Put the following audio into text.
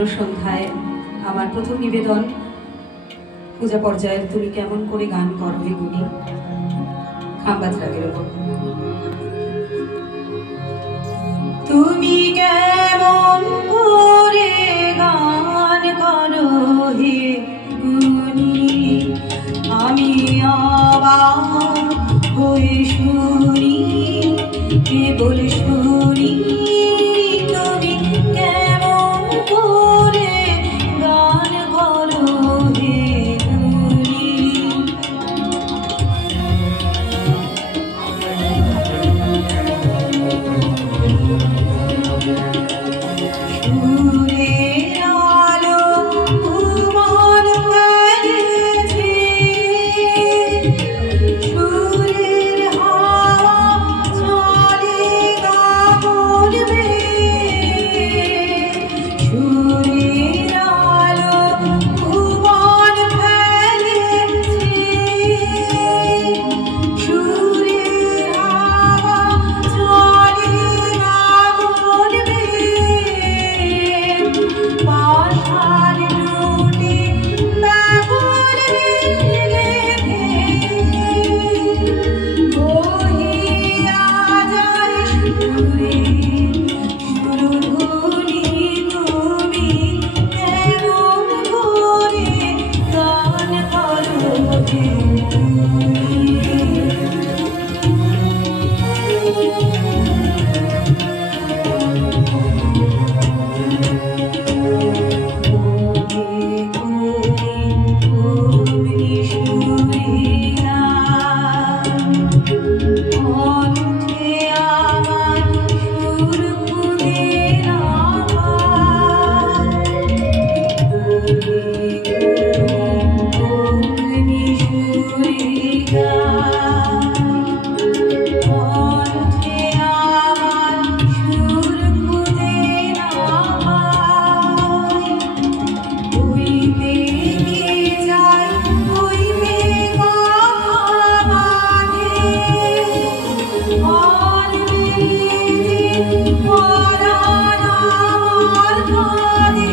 সন্ধ্যায় আমার প্রথম নিবেদন পূজা পর্যায়ের তুমি কেমন করে গান করো হে গুণী খাম্বাজ রাগের উপর। তুমি কেমন করে গান করো হে গুণী আমি অবাক হয়ে শুনি কেবল শুনি তুমি কেমন করে গান করো হে গুণী। সুরের আলো ভুবন ফেলেছে, সুরের হাওয়া চলে কাপড় বেয়ে। সুরের আলো ভুবন ফেলেছে, সুরের হাওয়া চলে কাপড় বেয়ে। পাষাণ লুটে ব্যাকুল গেথে বহিয়া যায় সুরে সুরধুনী তুমি কেমন করে গান করো হে গুণী। পরাণ আমার কাঁদে